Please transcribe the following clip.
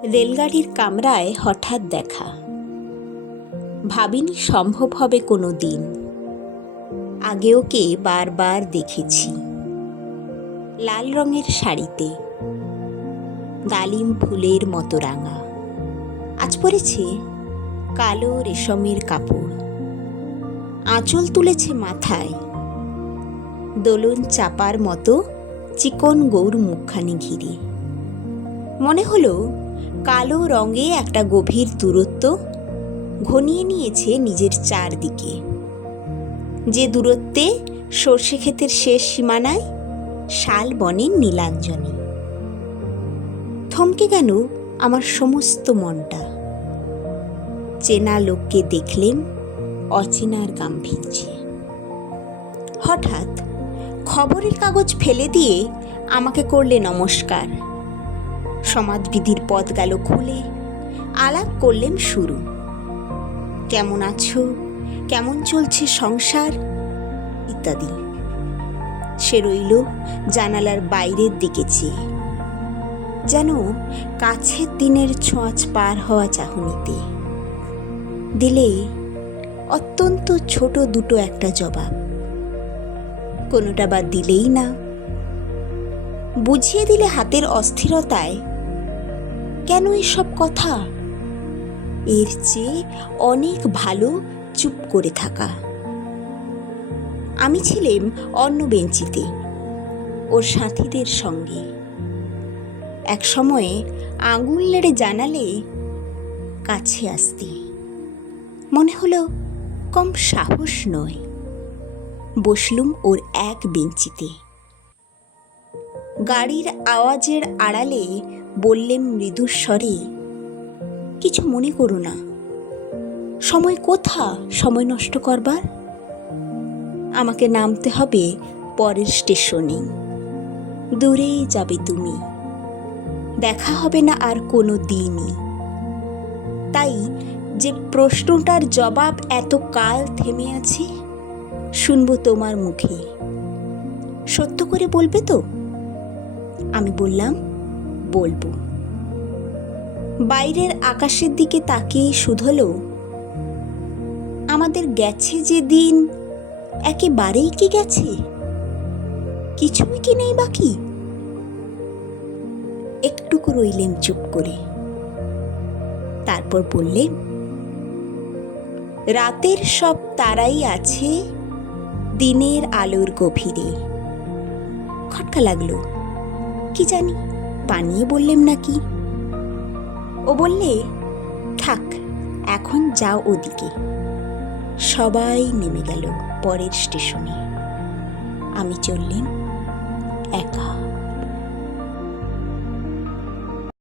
রেলগাড়ির কামরায় হঠাৎ দেখা। ভাবিনি সম্ভব হবে কোনো দিন। আগে ওকে বারবার দেখেছি, লাল রঙের শাড়িতে, ডালিম ফুলের মতো রাঙা। আজ পরেছে কালো রেশমের কাপড়, আঁচল তুলেছে মাথায়, দোলন চাপার মতো চিকন গৌর মুখখানি ঘিরে। মনে হলো কালো রঙে একটা গভীর দূরত্ব ঘনিয়ে নিয়েছে নিজের চারদিকে, যে দূরত্বে সর্ষে ক্ষেতের শেষ সীমানায় শাল বনের নীলাঞ্জনে। থমকে গেল আমার সমস্ত মনটা। চেনা লোককে দেখলেম অচেনার গাম্ভীর্যে। হঠাৎ খবরের কাগজ ফেলে দিয়ে আমাকে করলে নমস্কার। সমাজবিধির পথ গেল খুলে, আলাপ করলেম শুরু। কেমন আছো, কেমন চলছে সংসার ইত্যাদি। সে রইল জানালার বাইরের দিকে চেয়ে, যেন কাছের দিনের ছোঁয়াচ পার হওয়া চাহনিতে। দিলে অত্যন্ত ছোট দুটো একটা জবাব, কোনোটা বা দিলেই না। বুঝিয়ে দিলে হাতের অস্থিরতায়, কেন এসব কথা? এর চেয়ে অনেক ভালো চুপ করে থাকা। আমি ছিলাম অন্য বেঞ্চিতে, ওর সাথীদের সঙ্গে। এক সময়ে আঙুল নেড়ে জানালে কাছে আসতে। মনে হলো কম সাহস নয়। বসলুম ওর এক বেঞ্চিতে। গাড়ির আওয়াজের আড়ালে বললেম মৃদুস্বরে, কিছু মনে করো না। সময় কোথা সময় নষ্ট করবার? আমাকে নামতে হবে পরের স্টেশনে। দূরে যাবে তুমি, দেখা হবে না আর কোনো দিনই। তাই যে প্রশ্নটার জবাব এত কাল থেমে আছে, শুনবো তোমার মুখে। সত্য করে বলবে তো? আমি বললাম, বলবো। বাইরের আকাশের দিকে তাকিয়ে শুধলো, আমাদের গেছে যে দিন একেবারেই কি গেছে? কিছুই কি নেই বাকি? একটুকু রইলেম চুপ করে। তারপর বললেন, রাতের সব তারাই আছে দিনের আলোর গভীরে। খটকা লাগলো, কি জানি বানিয়ে বললেম নাকি। ও বললে, থাক এখন যাও ওদিকে। সবাই নেমে গেল পরের স্টেশনে। আমি চললেম একা।